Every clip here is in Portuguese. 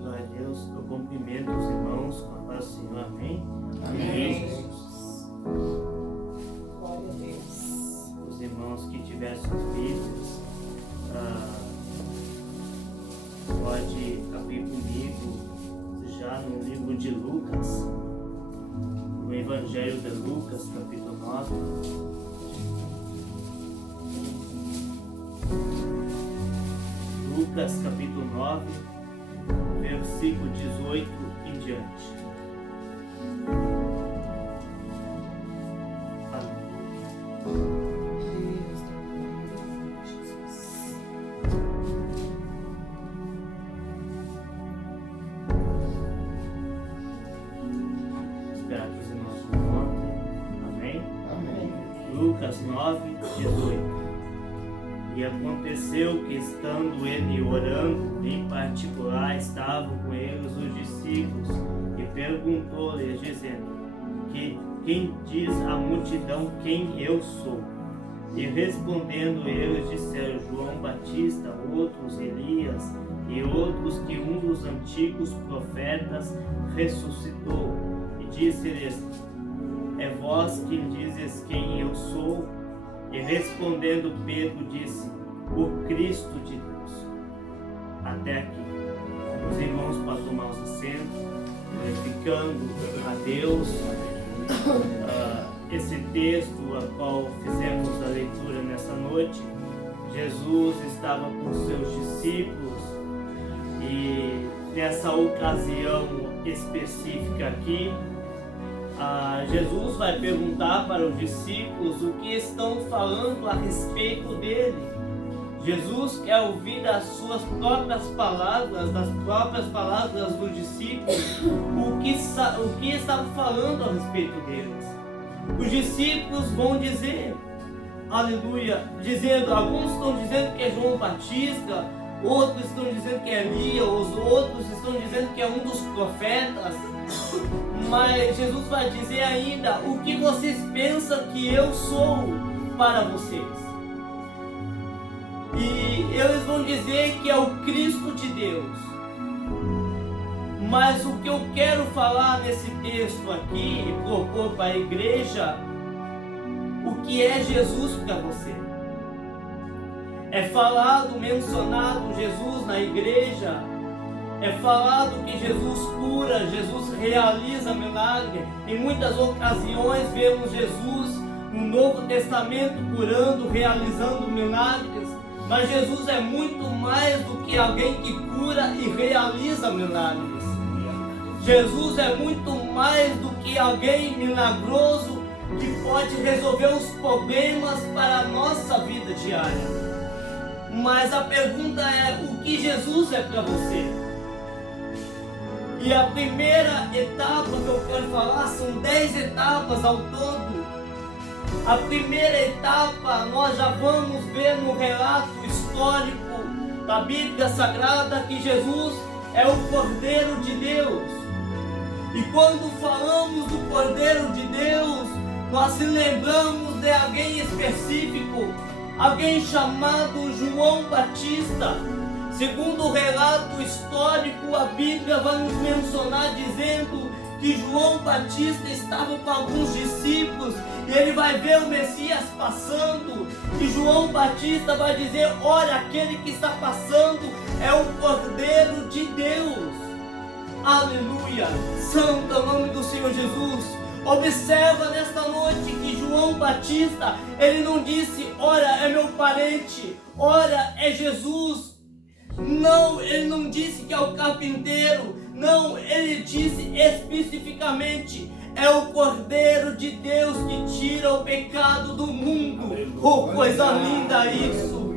Glória a Deus. Eu cumprimento os irmãos com a paz do Senhor. Amém? Amém. Glória a Deus. Os irmãos que tiverem suas Bíblias, pode abrir comigo já no livro de Lucas, no Evangelho de Lucas, capítulo 9. Lucas, capítulo 9, versículo 18 em diante. Espero que os irmãos me encontrem. Amém? Amém. Lucas 9, 18. E aconteceu que, estando ele orando, em particular estavam com eles os discípulos, e perguntou-lhes, dizendo: quem diz a multidão quem eu sou? E respondendo eles, disseram: João Batista, outros Elias, e outros que um dos antigos profetas ressuscitou. E disse-lhes: é vós quem dizes quem eu sou? E respondendo Pedro disse: o Cristo de Deus. Até aqui. Os irmãos podem tomar os assentos, glorificando a Deus. Esse texto a qual fizemos a leitura nessa noite, Jesus estava com seus discípulos e nessa ocasião específica aqui, Jesus vai perguntar para os discípulos o que estão falando a respeito dele. Jesus quer ouvir das suas próprias palavras, das próprias palavras dos discípulos, o que estavam falando a respeito deles. Os discípulos vão dizer, aleluia, alguns estão dizendo que é João Batista, outros estão dizendo que é Elias, os outros estão dizendo que é um dos profetas. Mas Jesus vai dizer ainda: o que vocês pensam que eu sou para vocês? E eles vão dizer que é o Cristo de Deus. Mas o que eu quero falar nesse texto aqui e propor para a igreja, o que é Jesus para você? É falado, mencionado Jesus na igreja. É falado que Jesus cura, Jesus realiza milagre. Em muitas ocasiões vemos Jesus no Novo Testamento curando, realizando milagres. Mas Jesus é muito mais do que alguém que cura e realiza milagres. Jesus é muito mais do que alguém milagroso que pode resolver os problemas para a nossa vida diária. Mas a pergunta é: o que Jesus é para você? E a primeira etapa que eu quero falar, são 10 etapas ao todo. A primeira etapa nós já vamos ver no relato histórico da Bíblia Sagrada que Jesus é o Cordeiro de Deus. E quando falamos do Cordeiro de Deus, nós se lembramos de alguém específico, alguém chamado João Batista. Segundo o relato histórico, a Bíblia vai nos mencionar dizendo que João Batista estava com alguns discípulos e ele vai ver o Messias passando, e João Batista vai dizer: olha, aquele que está passando é o Cordeiro de Deus. Aleluia! Santo é o nome do Senhor Jesus. Observa nesta noite que João Batista, ele não disse: olha, é meu parente, olha, é Jesus. Não, ele não disse que é o carpinteiro. Não, ele disse especificamente: é o Cordeiro de Deus que tira o pecado do mundo. Oh, coisa linda isso!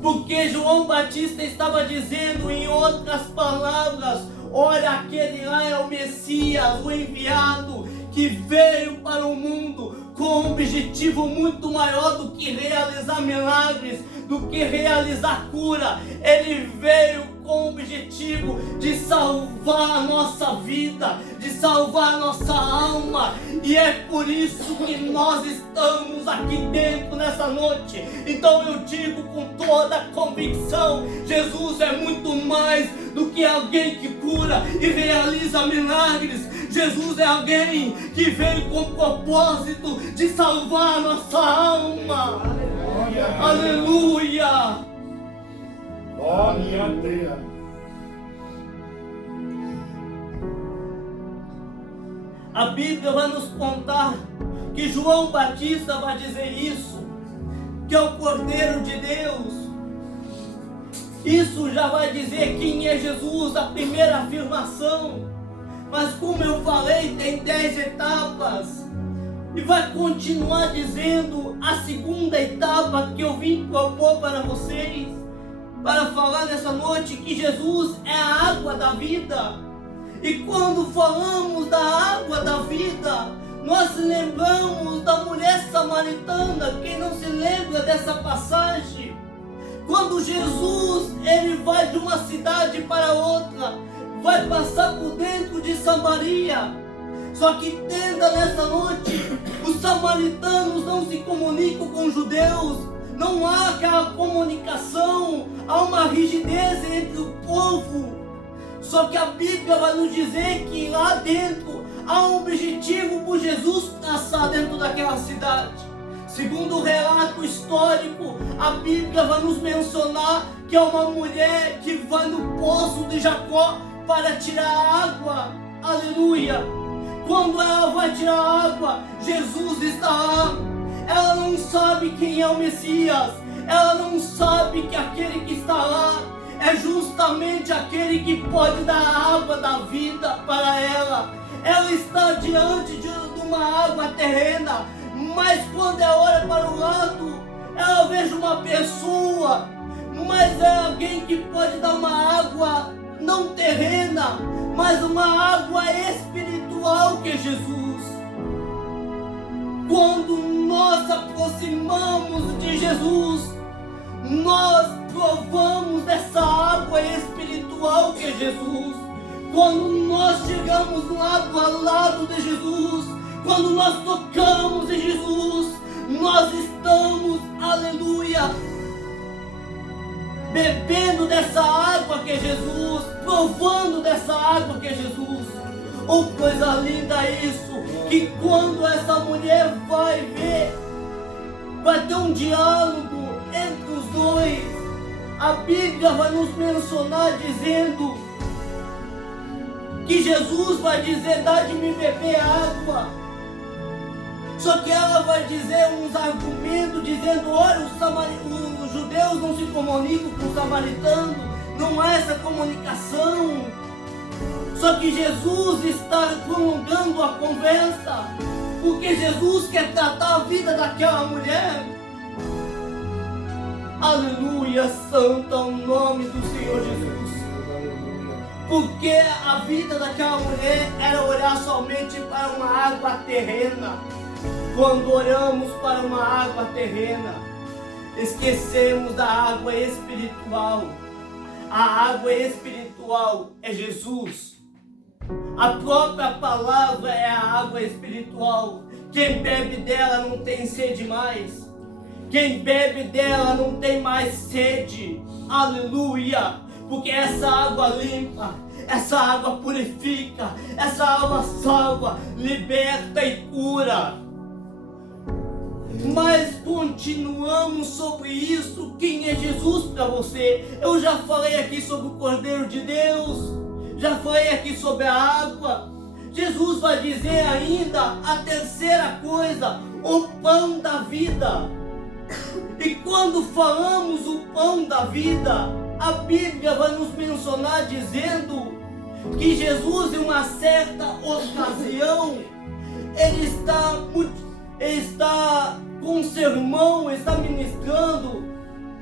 Porque João Batista estava dizendo, em outras palavras: olha, aquele lá é o Messias, o enviado, que veio para o mundo com um objetivo muito maior do que realizar milagres, do que realizar cura. Ele veio com o objetivo de salvar a nossa vida, de salvar a nossa alma. E é por isso que nós estamos aqui dentro nessa noite. Então eu digo com toda a convicção: Jesus é muito mais do que alguém que cura e realiza milagres. Jesus é alguém que veio com o propósito de salvar a nossa alma. Aleluia! Glória a Deus. A Bíblia vai nos contar que João Batista vai dizer isso, que é o Cordeiro de Deus. Isso já vai dizer quem é Jesus, a primeira afirmação. Mas como eu falei, tem 10 etapas. E vai continuar dizendo a segunda etapa que eu vim propor para vocês, para falar nessa noite, que Jesus é a água da vida. E quando falamos da água da vida, nós lembramos da mulher samaritana. Quem não se lembra dessa passagem? Quando Jesus ele vai de uma cidade para outra, vai passar por dentro de Samaria. Só que entenda nessa noite, os samaritanos não se comunicam com os judeus. Não há aquela comunicação, há uma rigidez entre o povo. Só que a Bíblia vai nos dizer que lá dentro há um objetivo por Jesus passar dentro daquela cidade. Segundo o relato histórico, a Bíblia vai nos mencionar que é uma mulher que vai no poço de Jacó para tirar água. Aleluia! Quando ela vai tirar água, Jesus está lá. Ela não sabe quem é o Messias. Ela não sabe que aquele que está lá é justamente aquele que pode dar a água da vida para ela. Ela está diante de uma água terrena, mas quando ela olha para o lado, ela vê uma pessoa, mas é alguém que pode dar uma água não terrena, mas uma água espiritual, que é Jesus. Quando nós aproximamos de Jesus, nós provamos dessa água espiritual que é Jesus. Quando nós chegamos lado a lado de Jesus, quando nós tocamos em Jesus, nós estamos, aleluia, bebendo dessa água que é Jesus, provando dessa água que é Jesus. Oh, coisa linda isso, que quando essa mulher vai ver, vai ter um diálogo entre os dois. A Bíblia vai nos mencionar dizendo que Jesus vai dizer: dá-me beber água. Só que ela vai dizer uns argumentos dizendo: olha, os judeus não se comunicam com os samaritanos, não há essa comunicação. Só que Jesus está prolongando a conversa, porque Jesus quer tratar a vida daquela mulher. Aleluia, santo é o nome do Senhor Jesus. Porque a vida daquela mulher era olhar somente para uma água terrena. Quando olhamos para uma água terrena, esquecemos da água espiritual. A água espiritual é Jesus. A própria palavra é a água espiritual. Quem bebe dela não tem sede mais. Quem bebe dela não tem mais sede. Aleluia! Porque essa água limpa, essa água purifica, essa água salva, liberta e cura. Mas continuamos sobre isso. Quem é Jesus para você? Eu já falei aqui sobre o Cordeiro de Deus, já falei aqui sobre a água. Jesus vai dizer ainda a terceira coisa: o pão da vida. E quando falamos o pão da vida, a Bíblia vai nos mencionar dizendo que Jesus, em uma certa ocasião, ele está com um sermão, está ministrando,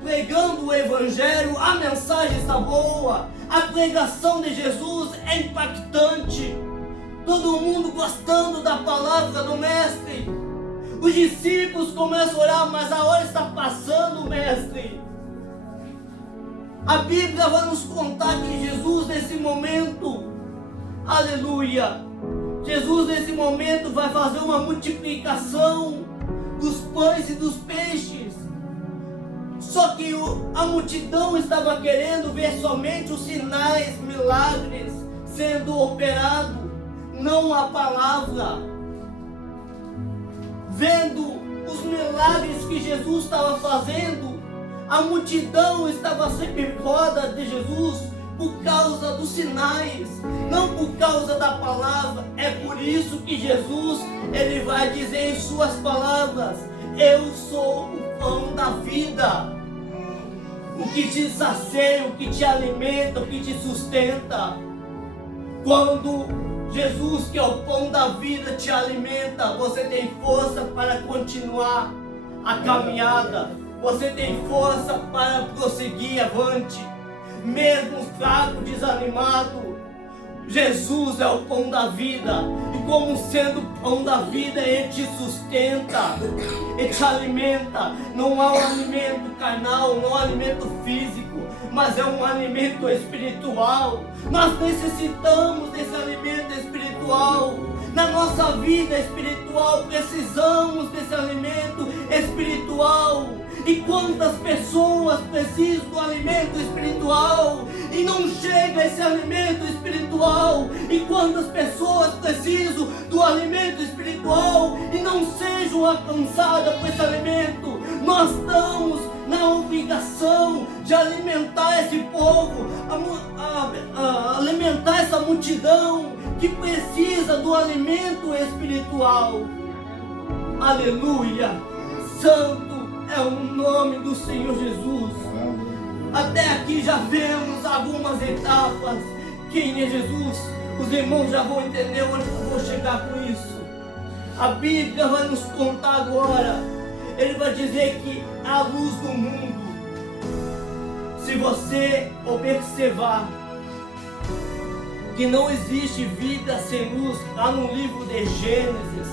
pregando o Evangelho. A mensagem está boa, a pregação de Jesus é impactante, todo mundo gostando da palavra do Mestre. Os discípulos começam a orar, mas a hora está passando, Mestre. A Bíblia vai nos contar que Jesus, nesse momento, aleluia, Jesus nesse momento vai fazer uma multiplicação dos pães e dos peixes. Só que a multidão estava querendo ver somente os sinais, milagres sendo operados, não a palavra. Vendo os milagres que Jesus estava fazendo, a multidão estava sempre roda de Jesus por causa dos sinais, não por causa da palavra. É por isso que Jesus, ele vai dizer em suas palavras: eu sou o pão da vida, o que te sacia, o que te alimenta, o que te sustenta. Quando Jesus, que é o pão da vida, te alimenta, você tem força para continuar a caminhada, você tem força para prosseguir avante, mesmo fraco, desanimado. Jesus é o pão da vida, e como sendo o pão da vida, ele te sustenta, ele te alimenta. Não é um alimento carnal, não é um alimento físico, mas é um alimento espiritual. Nós necessitamos desse alimento espiritual. Na nossa vida espiritual, precisamos desse alimento espiritual. E quantas pessoas precisam do alimento espiritual e não chega esse alimento espiritual? E quantas pessoas precisam do alimento espiritual e não sejam alcançadas por esse alimento? Nós estamos na obrigação de alimentar esse povo, alimentar essa multidão que precisa do alimento espiritual. Aleluia! Santo é o nome do Senhor Jesus. Até aqui já vemos algumas etapas. Quem é Jesus? Os irmãos já vão entender onde eu vou chegar com isso. A Bíblia vai nos contar agora. Ele vai dizer que a luz do mundo, se você observar que não existe vida sem luz, lá no livro de Gênesis,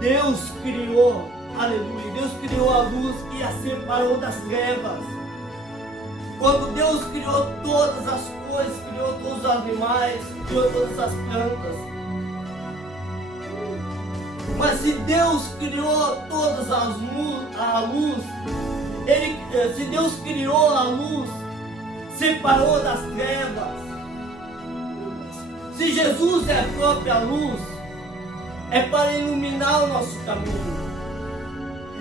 Deus criou, aleluia, Deus criou a luz e a separou das trevas. Quando Deus criou todas as coisas, criou todos os animais, criou todas as plantas. Mas se Deus criou todas a luz, se Deus criou a luz, separou das trevas. Se Jesus é a própria luz, é para iluminar o nosso caminho,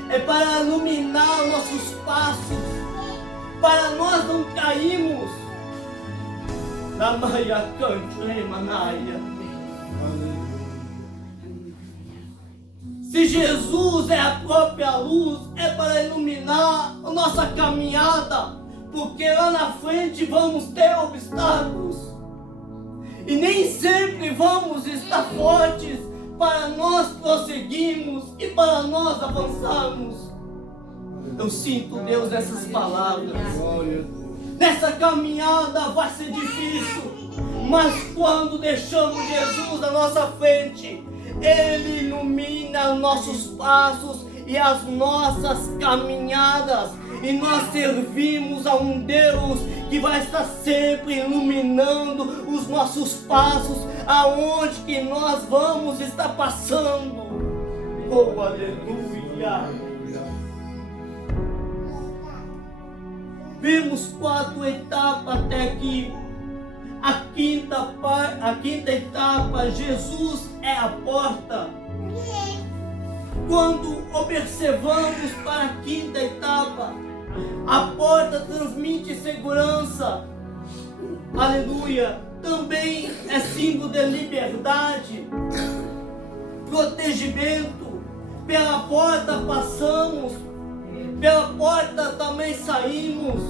é para iluminar nossos passos, para nós não cairmos na Maia Canto Manaia. Se Jesus é a própria luz, é para iluminar a nossa caminhada, porque lá na frente vamos ter obstáculos e nem sempre vamos estar fortes para nós prosseguirmos e para nós avançarmos. Eu sinto Deus nessas palavras. Nessa caminhada vai ser difícil, mas quando deixamos Jesus à nossa frente, Ele ilumina nossos passos e as nossas caminhadas, e nós servimos a um Deus que vai estar sempre iluminando os nossos passos, aonde que nós vamos estar passando. Oh, aleluia! Vimos 4 etapas até aqui. A quinta etapa, Jesus é a porta. Quando observamos para a quinta etapa, a porta transmite segurança, aleluia, também é símbolo de liberdade, protegimento. Pela porta passamos, pela porta também saímos,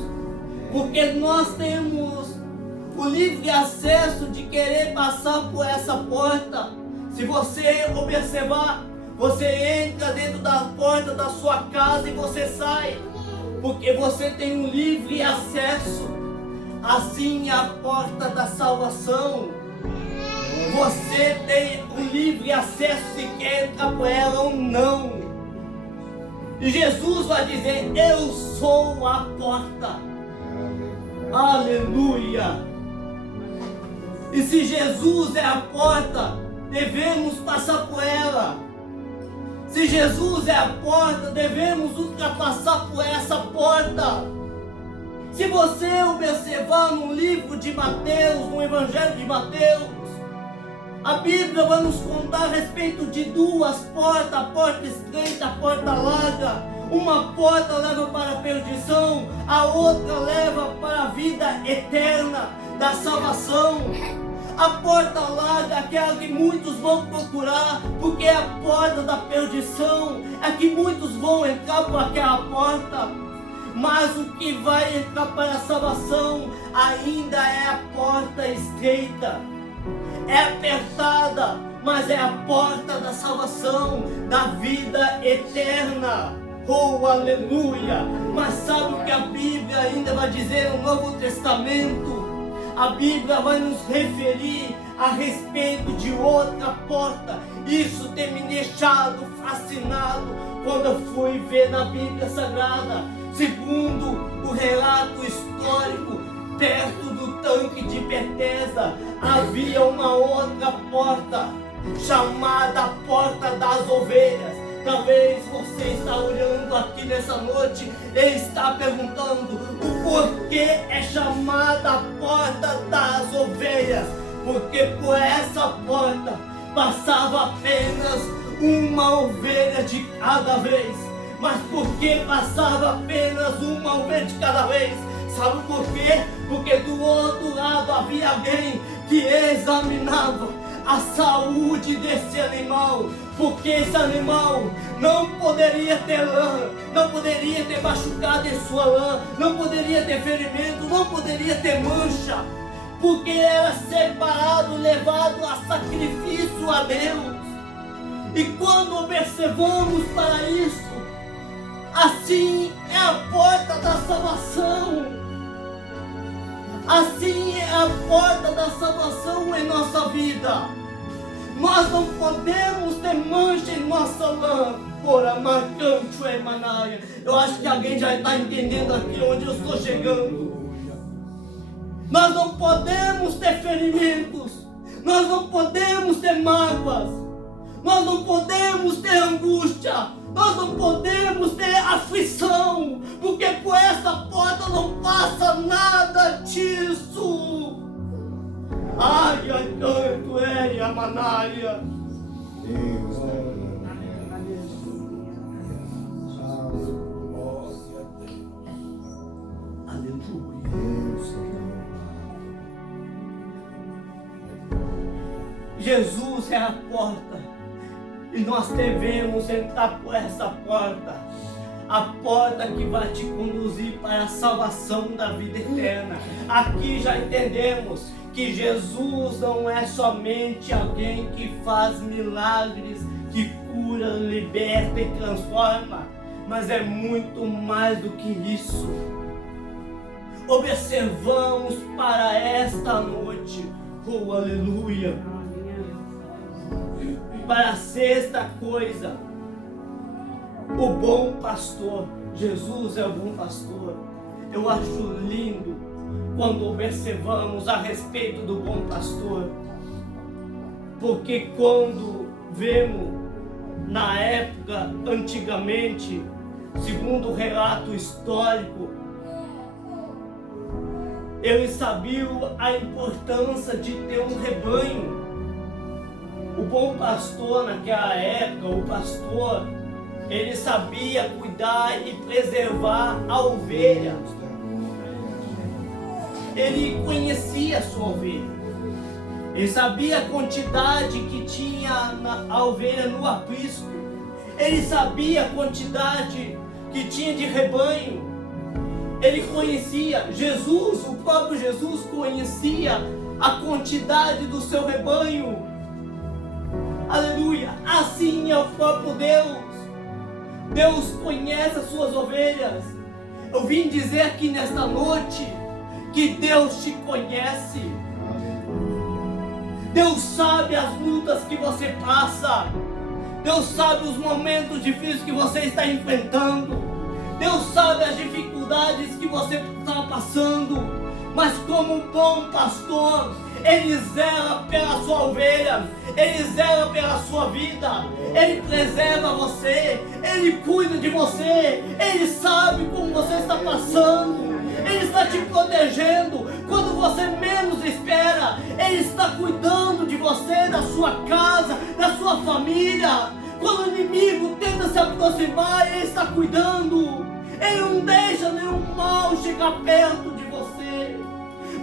porque nós temos o livre acesso de querer passar por essa porta. Se você observar, você entra dentro da porta da sua casa e você sai, porque você tem um livre acesso. Assim é a porta da salvação. Você tem um livre acesso se quer entrar por ela ou não. E Jesus vai dizer: eu sou a porta. Aleluia! E se Jesus é a porta, devemos passar por ela. Se Jesus é a porta, devemos ultrapassar por essa porta. Se você observar no livro de Mateus, no Evangelho de Mateus, a Bíblia vai nos contar a respeito de duas portas, a porta estreita, a porta larga. Uma porta leva para a perdição, a outra leva para a vida eterna da salvação. A porta larga é aquela que muitos vão procurar, porque é a porta da perdição, é que muitos vão entrar por aquela porta. Mas o que vai entrar para a salvação ainda é a porta estreita. É apertada, mas é a porta da salvação, da vida eterna. Oh, aleluia! Mas sabe o que a Bíblia ainda vai dizer no Novo Testamento? A Bíblia vai nos referir a respeito de outra porta. Isso tem me deixado fascinado quando eu fui ver na Bíblia Sagrada. Segundo o relato histórico, perto do tanque de Betesda havia uma outra porta, chamada Porta das Ovelhas. Talvez você está olhando aqui nessa noite e está perguntando o porquê é chamada a Porta das Ovelhas. Porque por essa porta passava apenas uma ovelha de cada vez. Mas por que passava apenas uma ovelha de cada vez? Sabe por quê? Porque do outro lado havia alguém que examinava a saúde desse animal, porque esse animal não poderia ter lã, não poderia ter machucado em sua lã, não poderia ter ferimento, não poderia ter mancha, porque era separado, levado a sacrifício a Deus. E quando observamos para isso, assim é a porta da salvação. Assim é a porta da salvação em nossa vida. Nós não podemos ter mancha em nossa lã. Eu acho que alguém já está entendendo aqui onde eu estou chegando. Nós não podemos ter ferimentos. Nós não podemos ter mágoas. Nós não podemos ter angústia. Nós não podemos ter aflição, porque por essa porta não passa nada disso. Ai, ai, canto, é a manária. Aleluia. Jesus é a porta. E nós devemos entrar por essa porta, a porta que vai te conduzir para a salvação da vida eterna. Aqui já entendemos que Jesus não é somente alguém que faz milagres, que cura, liberta e transforma, mas é muito mais do que isso. Observamos para esta noite, oh aleluia, para a sexta coisa, o bom pastor. Jesus é o bom pastor. Eu acho lindo quando observamos a respeito do bom pastor, porque quando vemos na época, antigamente, segundo o relato histórico, eles sabiam a importância de ter um rebanho. O bom pastor naquela época, o pastor, ele sabia cuidar e preservar a ovelha. Ele conhecia a sua ovelha. Ele sabia a quantidade que tinha a ovelha no aprisco. Ele sabia a quantidade que tinha de rebanho. Ele conhecia, Jesus, o próprio Jesus conhecia a quantidade do seu rebanho. Aleluia! Assim é o próprio Deus. Deus conhece as suas ovelhas. Eu vim dizer aqui nesta noite que Deus te conhece. Deus sabe as lutas que você passa. Deus sabe os momentos difíceis que você está enfrentando. Deus sabe as dificuldades que você está passando. Mas como bom pastor, Ele zela pela sua ovelha, Ele zela pela sua vida, Ele preserva você, Ele cuida de você, Ele sabe como você está passando, Ele está te protegendo quando você menos espera, Ele está cuidando de você, da sua casa, da sua família. Quando o inimigo tenta se aproximar, Ele está cuidando, Ele não deixa nenhum mal chegar perto de você.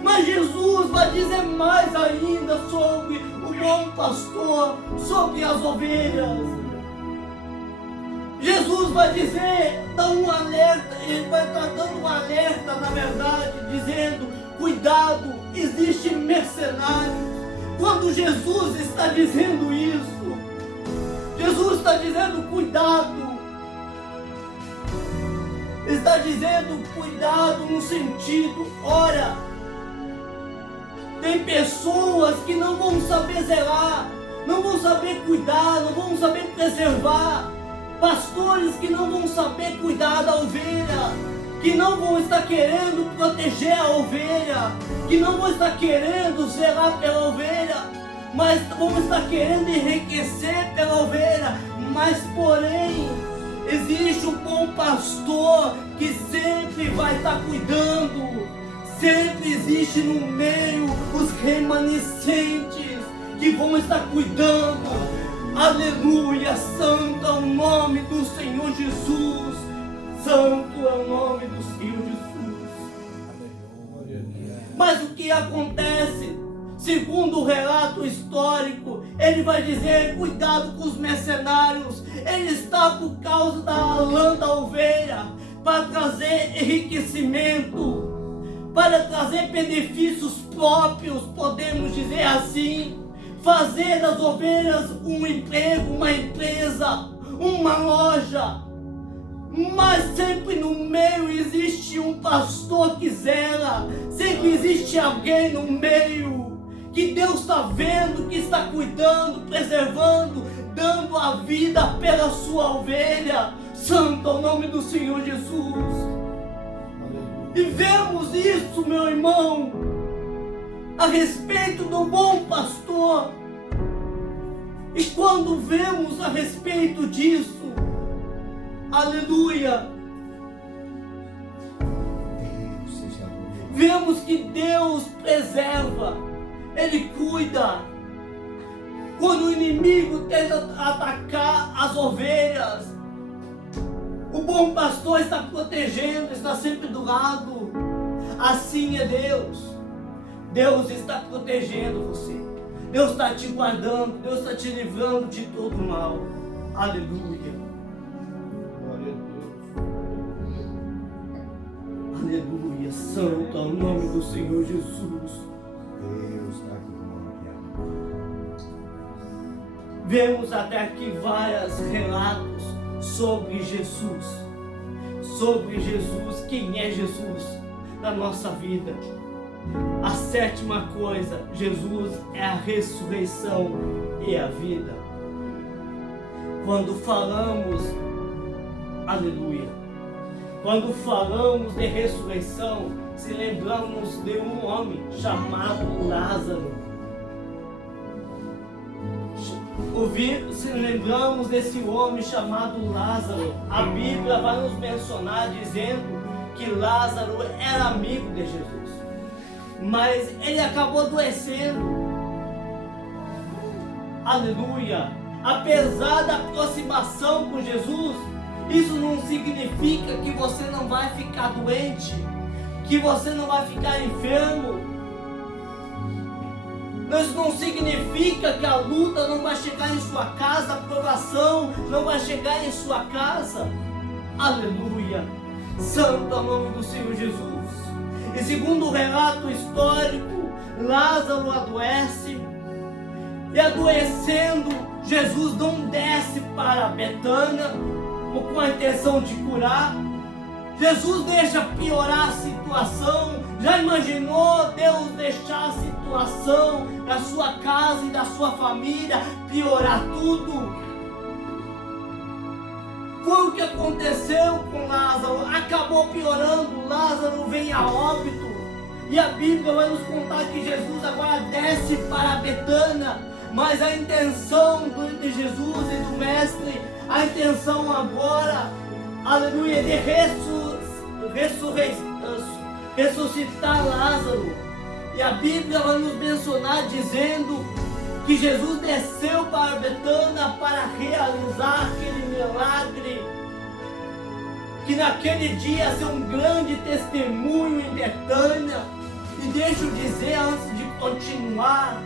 Mas Jesus vai dizer mais ainda sobre o bom pastor, sobre as ovelhas. Jesus vai dizer, dá um alerta, ele vai estar dando um alerta, na verdade, dizendo, cuidado, existe mercenários. Quando Jesus está dizendo isso, Jesus está dizendo cuidado. Está dizendo cuidado no sentido, ora, tem pessoas que não vão saber zelar, não vão saber cuidar, não vão saber preservar. Pastores que não vão saber cuidar da ovelha, que não vão estar querendo proteger a ovelha, que não vão estar querendo zelar pela ovelha, mas vão estar querendo enriquecer pela ovelha. Mas porém, existe um bom pastor que sempre vai estar cuidando. Sempre existe no meio os remanescentes que vão estar cuidando. Aleluia, santo é o nome do Senhor Jesus. Santo é o nome do Senhor Jesus. Mas o que acontece? Segundo o relato histórico, ele vai dizer, cuidado com os mercenários. Ele está por causa da lã da ovelha, para trazer enriquecimento, para trazer benefícios próprios, podemos dizer assim, fazer das ovelhas um emprego, uma empresa, uma loja. Mas sempre no meio existe um pastor que zela, sempre existe alguém no meio, que Deus está vendo, que está cuidando, preservando, dando a vida pela sua ovelha. Santo é o nome do Senhor Jesus. E vemos isso, meu irmão, a respeito do bom pastor. E quando vemos a respeito disso, aleluia, vemos que Deus preserva, Ele cuida. Quando o inimigo tenta atacar as ovelhas, o bom pastor está protegendo, está sempre do lado. Assim é Deus. Deus está protegendo você. Deus está te guardando. Deus está te livrando de todo mal. Aleluia. Glória a Deus. Aleluia. Santo é o nome do Senhor Jesus. Deus está aqui conosco. Vemos até aqui vários relatos sobre Jesus. Sobre Jesus, quem é Jesus na nossa vida. A sétima coisa, Jesus é a ressurreição e a vida. Quando falamos, aleluia, quando falamos de ressurreição, se lembramos de um homem chamado Lázaro. Se lembramos desse homem chamado Lázaro, a Bíblia vai nos mencionar dizendo que Lázaro era amigo de Jesus, mas ele acabou adoecendo. Aleluia! Apesar da aproximação com Jesus, isso não significa que você não vai ficar doente, que você não vai ficar enfermo. Isso não significa que a luta não vai chegar em sua casa, a provação não vai chegar em sua casa. Aleluia! Santo é o nome do Senhor Jesus. E segundo o relato histórico, Lázaro adoece. E adoecendo, Jesus não desce para Betânia com a intenção de curar. Jesus deixa piorar a situação. Já imaginou Deus deixar a situação da sua casa e da sua família piorar tudo? Foi o que aconteceu com Lázaro. Acabou piorando. Lázaro vem a óbito. E a Bíblia vai nos contar que Jesus agora desce para Betânia, mas a intenção de Jesus e do Mestre, a intenção agora, aleluia, de ressuscitar Lázaro. E a Bíblia vai nos mencionar dizendo que Jesus desceu para Betânia para realizar aquele milagre, que naquele dia ia ser um grande testemunho em Betânia. E deixa eu dizer antes de continuar,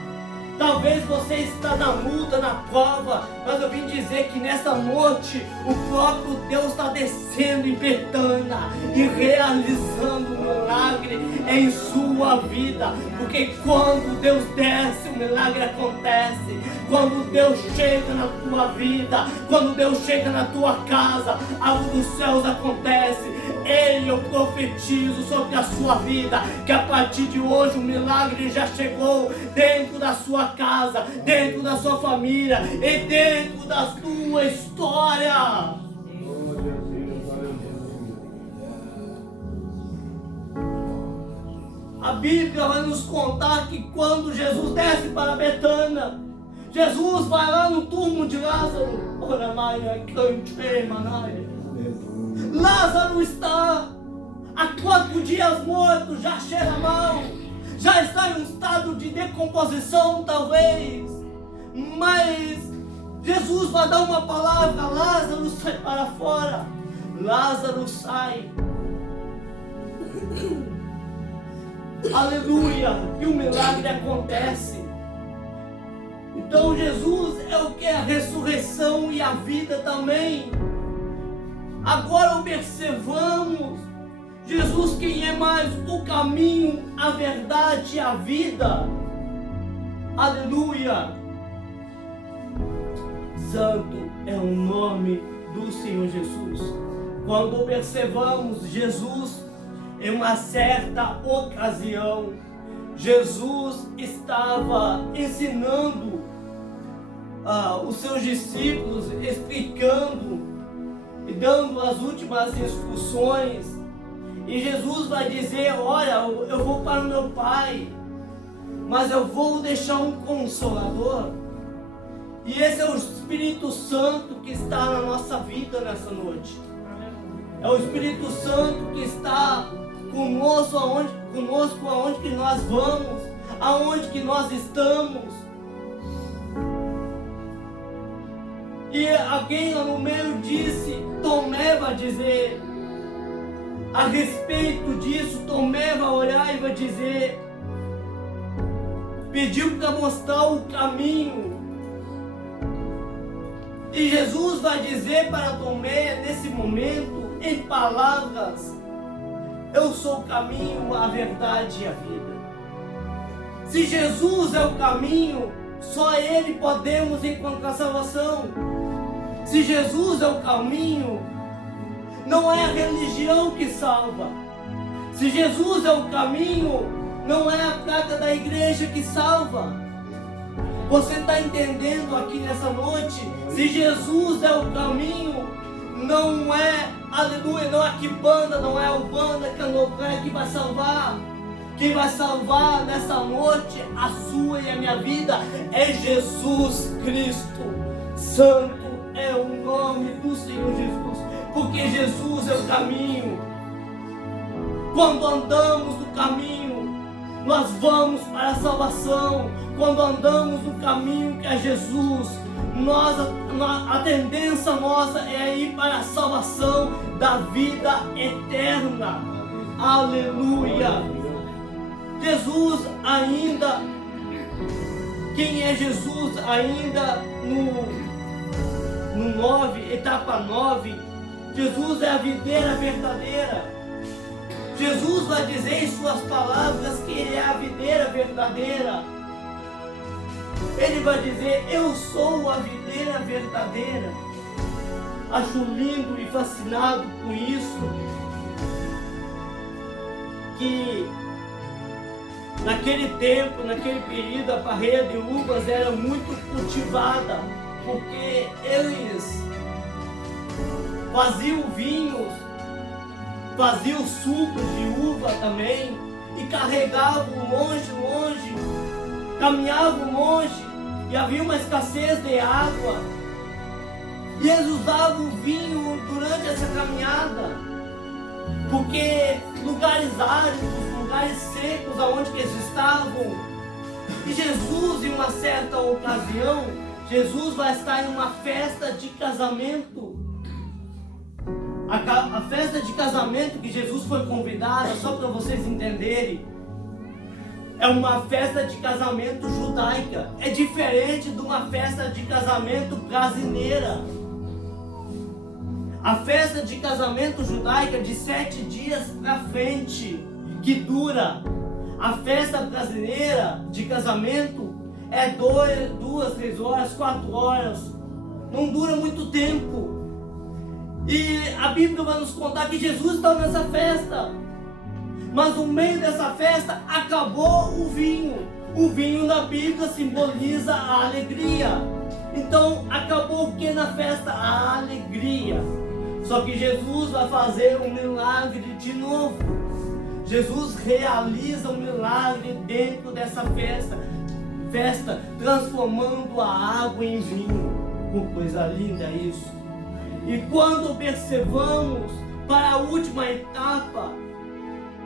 talvez você está na luta, na prova, mas eu vim dizer que nessa noite o próprio Deus está descendo em Betânia e realizando um milagre em sua vida, porque quando Deus desce, o milagre acontece. Quando Deus chega na tua vida, quando Deus chega na tua casa, algo dos céus acontece. Eu profetizo sobre a sua vida que a partir de hoje o milagre já chegou dentro da sua casa, dentro da sua família e dentro da sua história. A Bíblia vai nos contar que quando Jesus desce para Betânia, Jesus vai lá no túmulo de Lázaro. Ora, Maia, cante, Manaia. Lázaro está há 4 dias morto, já cheira mal, já está em um estado de decomposição talvez, mas Jesus vai dar uma palavra: Lázaro, sai para fora. Lázaro sai. Aleluia, e o milagre acontece. Então Jesus é o que? A ressurreição e a vida também. Agora observamos Jesus, quem é mais o caminho, a verdade e a vida. Aleluia. Santo é o nome do Senhor Jesus. Quando observamos Jesus, em uma certa ocasião, Jesus estava ensinando os seus discípulos, explicando e dando as últimas instruções. E Jesus vai dizer: olha, eu vou para o meu Pai, mas eu vou deixar um Consolador. E esse é o Espírito Santo que está na nossa vida nessa noite. É o Espírito Santo que está conosco aonde que nós vamos, aonde que nós estamos. E alguém lá no meio disse, Tomé vai dizer, a respeito disso, Tomé vai olhar e vai dizer, pediu para mostrar o caminho. E Jesus vai dizer para Tomé, nesse momento, em palavras: eu sou o caminho, a verdade e a vida. Se Jesus é o caminho, só Ele podemos encontrar salvação. Se Jesus é o caminho, não é a religião que salva. Se Jesus é o caminho, não é a placa da igreja que salva. Você está entendendo aqui nessa noite? Se Jesus é o caminho, não é, aleluia, não é que banda, não é o banda, candomblé que vai salvar. Quem vai salvar nessa noite a sua e a minha vida é Jesus Cristo. Santo é o nome do Senhor Jesus, porque Jesus é o caminho. Quando andamos no caminho, nós vamos para a salvação. Quando andamos no caminho que é Jesus, a tendência nossa é ir para a salvação da vida eterna. Aleluia. Jesus ainda, quem é Jesus ainda no 9, etapa 9, Jesus é a videira verdadeira. Jesus vai dizer em suas palavras que Ele é a videira verdadeira. Ele vai dizer: eu sou a videira verdadeira. Acho lindo e fascinado com isso, que naquele tempo, naquele período, a parreira de uvas era muito cultivada, porque eles faziam vinhos, faziam sucos de uva também, e carregavam longe, caminhavam longe e havia uma escassez de água. E eles usavam o vinho durante essa caminhada, porque lugares áridos, lugares secos aonde que eles estavam. E Jesus, em uma certa ocasião, Jesus vai estar em uma festa de casamento. A festa de casamento que Jesus foi convidado, só para vocês entenderem, é uma festa de casamento judaica. É diferente de uma festa de casamento brasileira. A festa de casamento judaica é de 7 dias para frente, que dura. A festa brasileira de casamento é 2, 3 horas, 4 horas. Não dura muito tempo. E a Bíblia vai nos contar que Jesus estava nessa festa. Mas no meio dessa festa acabou o vinho. O vinho na Bíblia simboliza a alegria. Então acabou o que na festa? A alegria. Só que Jesus vai fazer um milagre de novo. Jesus realiza um milagre dentro dessa festa, transformando a água em vinho. Que coisa linda isso. E quando observamos para a última etapa,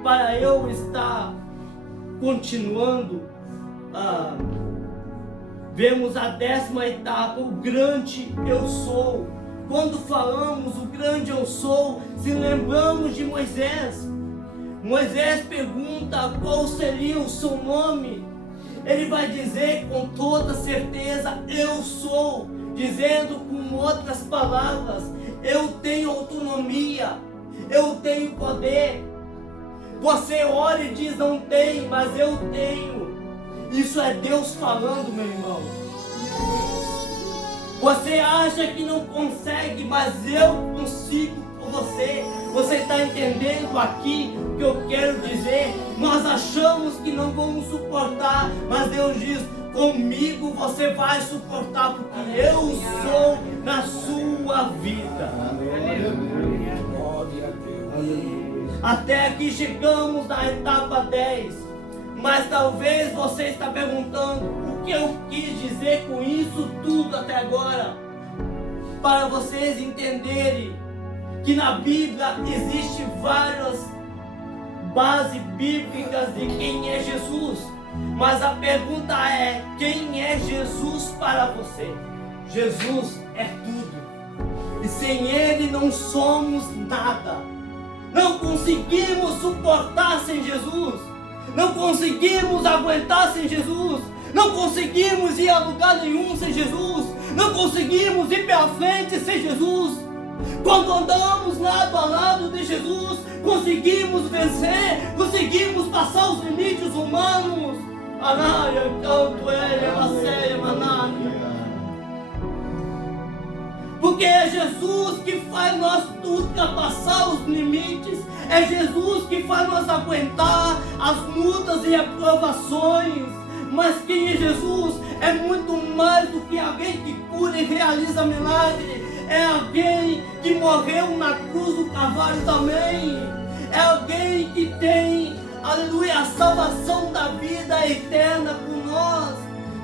para eu estar continuando, vemos a 10ª etapa, o grande eu sou. Quando falamos o grande eu sou, se lembramos de Moisés. Moisés pergunta qual seria o seu nome. Ele vai dizer com toda certeza, eu sou. Dizendo com outras palavras, eu tenho autonomia, eu tenho poder. Você ora e diz não tem, mas eu tenho. Isso é Deus falando, meu irmão. Você acha que não consegue, mas eu consigo por você. Você está entendendo aqui o que eu quero dizer? Nós achamos que não vamos suportar, mas Deus diz, comigo você vai suportar, porque eu sou na sua vida. Até aqui chegamos na etapa 10. Mas talvez você está perguntando o que eu quis dizer com isso tudo até agora. Para vocês entenderem que na Bíblia existem várias bases bíblicas de quem é Jesus. Mas a pergunta é, quem é Jesus para você? Jesus é tudo. E sem Ele não somos nada. Não conseguimos suportar sem Jesus. Não conseguimos aguentar sem Jesus. Não conseguimos ir a lugar nenhum sem Jesus. Não conseguimos ir pela frente sem Jesus. Quando andamos lado a lado de Jesus, conseguimos vencer, conseguimos passar os limites humanos. Anária, canto, maceia, manária. Porque é Jesus que faz nós ultrapassar os limites. É Jesus que faz nós aguentar as lutas e aprovações. Mas quem é Jesus? É muito mais do que alguém que cura e realiza milagre. É alguém que morreu na cruz do Calvário também. É alguém que tem, aleluia, a salvação da vida eterna por nós.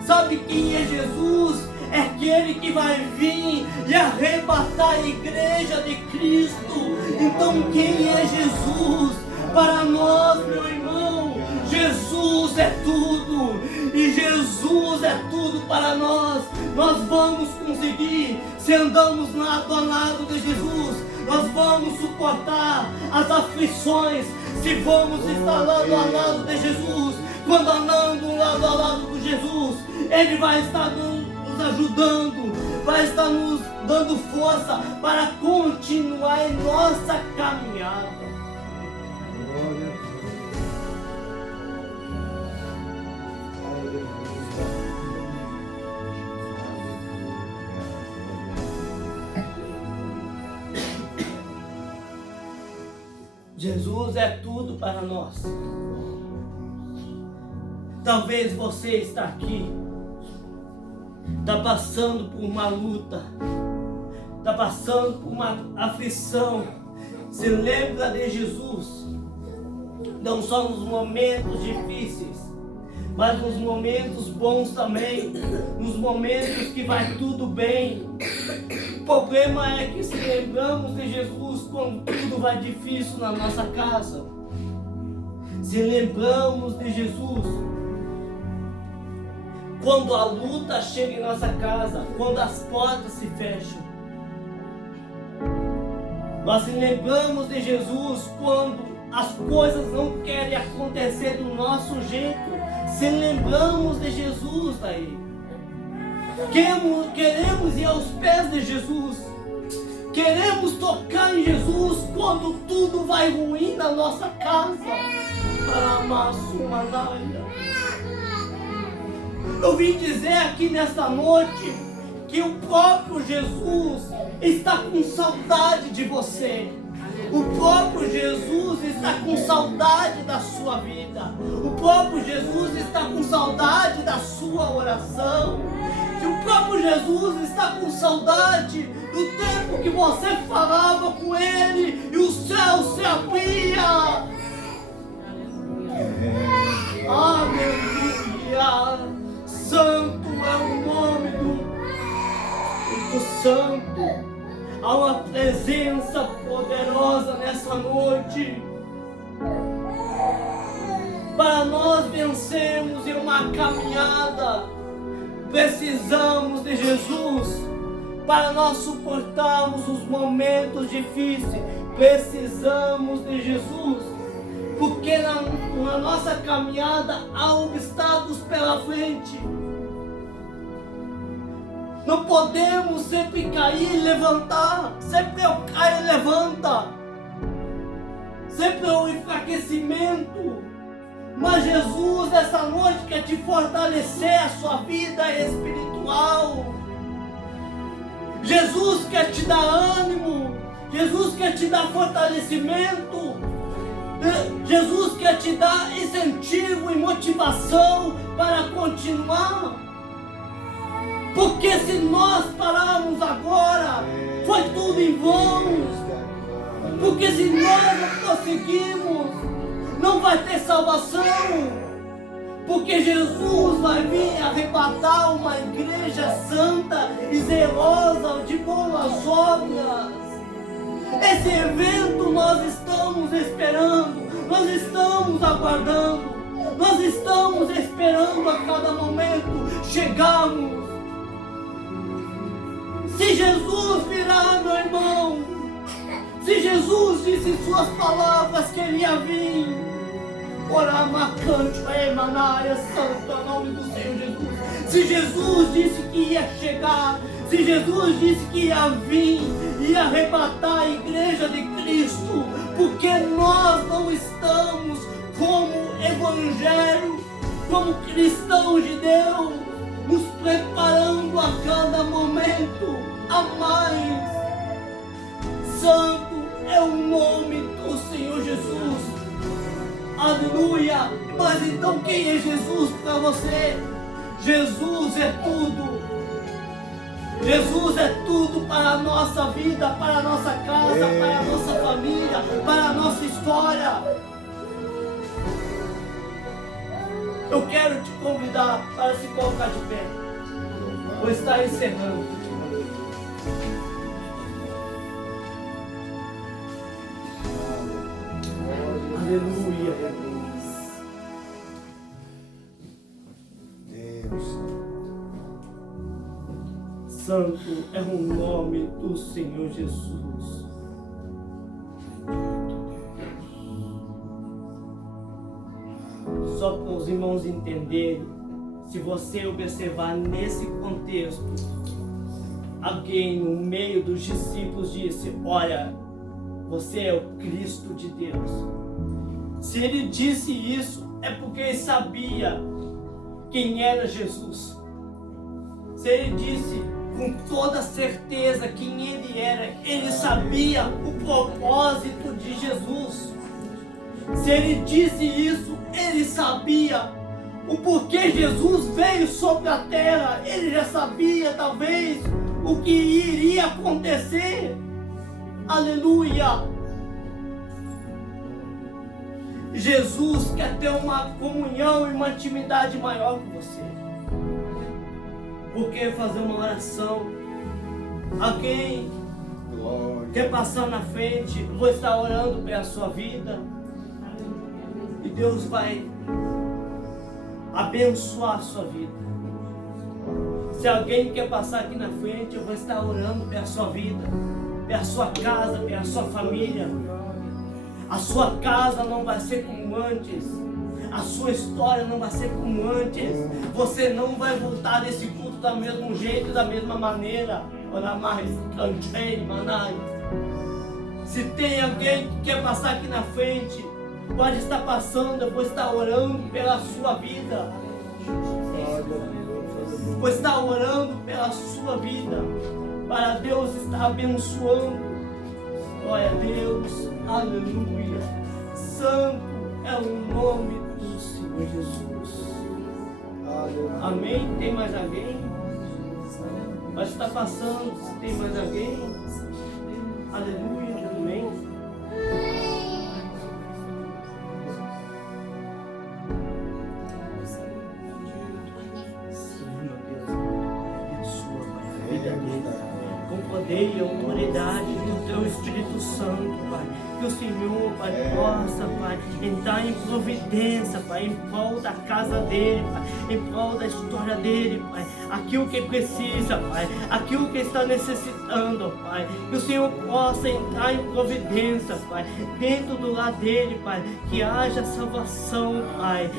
Sabe quem é Jesus? É aquele que vai vir e arrebatar a igreja de Cristo. Então quem é Jesus para nós, meu irmão? Jesus é tudo. E Jesus é tudo para nós. Nós vamos conseguir, se andamos lado a lado de Jesus. Nós vamos suportar as aflições, se vamos estar lado a lado de Jesus. Quando andando lado a lado de Jesus, Ele vai estar nos ajudando, vai estar nos dando força para continuar em nossa caminhada. Jesus é tudo para nós. Talvez você está aqui, está passando por uma luta, está passando por uma aflição. Se lembra de Jesus. não só nos momentos difíceis, mas nos momentos bons também, nos momentos que vai tudo bem. O problema é que se lembramos de Jesus quando tudo vai difícil na nossa casa. Se lembramos de Jesus quando a luta chega em nossa casa, quando as portas se fecham. Nós se lembramos de Jesus quando as coisas não querem acontecer do nosso jeito. Se lembramos de Jesus daí. Queremos ir aos pés de Jesus. Queremos tocar em Jesus quando tudo vai ruim na nossa casa. Eu vim dizer aqui nesta noite que o próprio Jesus está com saudade de você. O próprio Jesus está com saudade da sua vida. O próprio Jesus está com saudade da sua oração. O próprio Jesus está com saudade do tempo que você falava com Ele e o céu se abria. Aleluia! Santo é o nome do Espírito Santo. Há uma presença poderosa nessa noite. Para nós vencermos em uma caminhada, precisamos de Jesus. Para nós suportarmos os momentos difíceis, precisamos de Jesus. Porque na nossa caminhada há obstáculos pela frente. Não podemos sempre cair e levantar. Sempre eu caio e levanta. Sempre é um enfraquecimento. Mas Jesus essa noite quer te fortalecer a sua vida espiritual. Jesus quer te dar ânimo. Jesus quer te dar fortalecimento. Jesus quer te dar incentivo e motivação para continuar. Porque se nós pararmos agora, foi tudo em vão. Porque se nós não conseguimos, não vai ter salvação. Porque Jesus vai vir arrebatar uma igreja santa e zelosa de boas obras. Esse evento nós estamos esperando, nós estamos aguardando, nós estamos esperando a cada momento chegarmos. Se Jesus virá, meu irmão, se Jesus disse em suas palavras que ele ia vir, ora marcante, emanária, santo é o nome do Senhor Jesus. Se Jesus disse que ia chegar, se Jesus disse que ia vir, ia arrebatar a igreja de Cristo, porque nós não estamos como evangelho, como cristãos de Deus, nos preparando a cada momento a mais. Santo é o nome do Senhor Jesus. Aleluia! Mas então quem é Jesus para você? Jesus é tudo. Jesus é tudo para a nossa vida, para a nossa casa, para a nossa família, para a nossa história. Eu quero te convidar para se colocar de pé. Vou estar encerrando. Aleluia. Santo é o nome do Senhor Jesus. Só para os irmãos entenderem, se você observar nesse contexto, alguém no meio dos discípulos disse: olha, você é o Cristo de Deus. Se ele disse isso, é porque ele sabia quem era Jesus. Se ele disse com toda certeza quem ele era, ele sabia o propósito de Jesus. Se ele disse isso, ele sabia o porquê Jesus veio sobre a terra. Ele já sabia talvez o que iria acontecer. Aleluia! Jesus quer ter uma comunhão e uma intimidade maior com você. Por que fazer uma oração? Alguém quer passar na frente, eu vou estar orando pela sua vida. E Deus vai abençoar a sua vida. Se alguém quer passar aqui na frente, eu vou estar orando pela sua vida, pela sua casa, pela sua família. A sua casa não vai ser como antes. A sua história não vai ser como antes. Você não vai voltar desse culto do mesmo jeito, da mesma maneira. Se tem alguém que quer passar aqui na frente, pode estar passando, eu vou estar orando pela sua vida. Vou estar orando pela sua vida, para Deus estar abençoando. Glória a Deus, aleluia. Santo é o nome do Senhor Jesus. Amém? Tem mais alguém? Pode estar passando, se tem mais alguém. Aleluia, amém. Com poder e autoridade do Teu Espírito Santo, Pai. Que o Senhor, Pai, possa, Pai, entrar em providência, Pai, em prol da casa dele, Pai, em prol da história dele, Pai. Aquilo que precisa, Pai, aquilo que está necessitando, Pai. Que o Senhor possa entrar em providência, Pai, dentro do lar dele, Pai. Que haja salvação, Pai.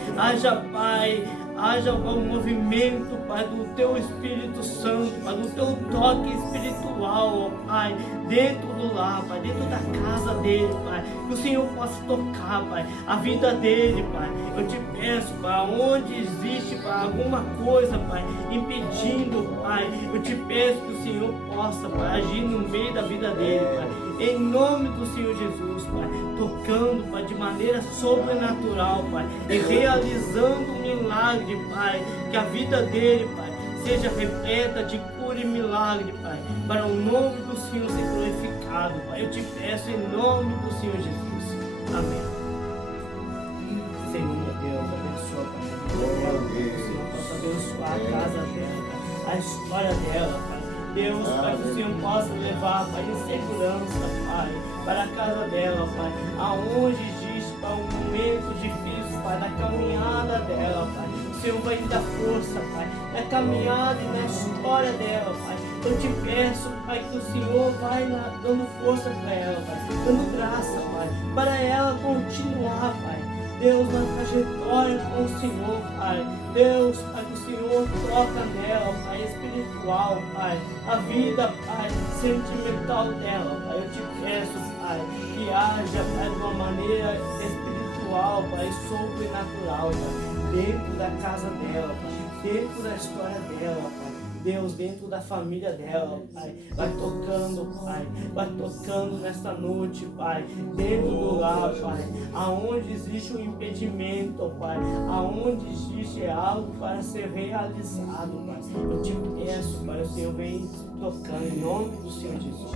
Haja um movimento, Pai, do Teu Espírito Santo, Pai, do Teu toque espiritual, Pai, dentro do lar, Pai, dentro da casa dele, Pai. Que o Senhor possa tocar, Pai, a vida dele, Pai. Eu te peço, Pai, onde existe, Pai, alguma coisa, Pai, impedindo, Pai, eu te peço que o Senhor possa, Pai, agir no meio da vida dele, Pai. Em nome do Senhor Jesus, Pai, tocando, Pai, de maneira sobrenatural, Pai, e realizando um milagre, Pai, que a vida dele, Pai, seja repleta de cura e milagre, Pai, para o nome do Senhor ser glorificado, Pai. Eu te peço em nome do Senhor Jesus. Amém. Senhor, meu Deus, abençoa, Pai. Que o Senhor possa abençoar a casa dela, Pai, a história dela, Pai. Deus, Pai, que o Senhor possa levar, Pai, em segurança, Pai, para a casa dela, Pai, aonde existe, Pai, um momento difícil, Pai, na caminhada dela, Pai. O Senhor vai lhe dar força, Pai, na caminhada e na história dela, Pai. Eu te peço, Pai, que o Senhor vai dando força para ela, Pai, dando graça, Pai, para ela continuar, Pai. Deus, na trajetória com o Senhor, Pai. Deus, Pai, que o Senhor toca nela, Pai, espiritual, Pai. A vida, Pai, sentimental dela, Pai. Eu te peço, Pai, que haja, Pai, de uma maneira espiritual, Pai, sobrenatural, Pai, dentro da casa dela, Pai, dentro da história dela, Pai. Deus, dentro da família dela, Pai, vai tocando, Pai, vai tocando nesta noite, Pai, dentro do lar, Pai, aonde existe um impedimento, Pai, aonde existe algo para ser realizado, Pai. Eu te peço, Pai, o Senhor vem tocando em nome do Senhor Jesus.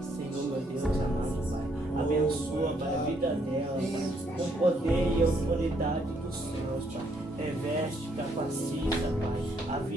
Senhor, meu Deus amado, Pai, abençoa, Pai, a vida dela, Pai, com poder e autoridade do Senhor, Pai. Reveste, capacita, Pai, a vida.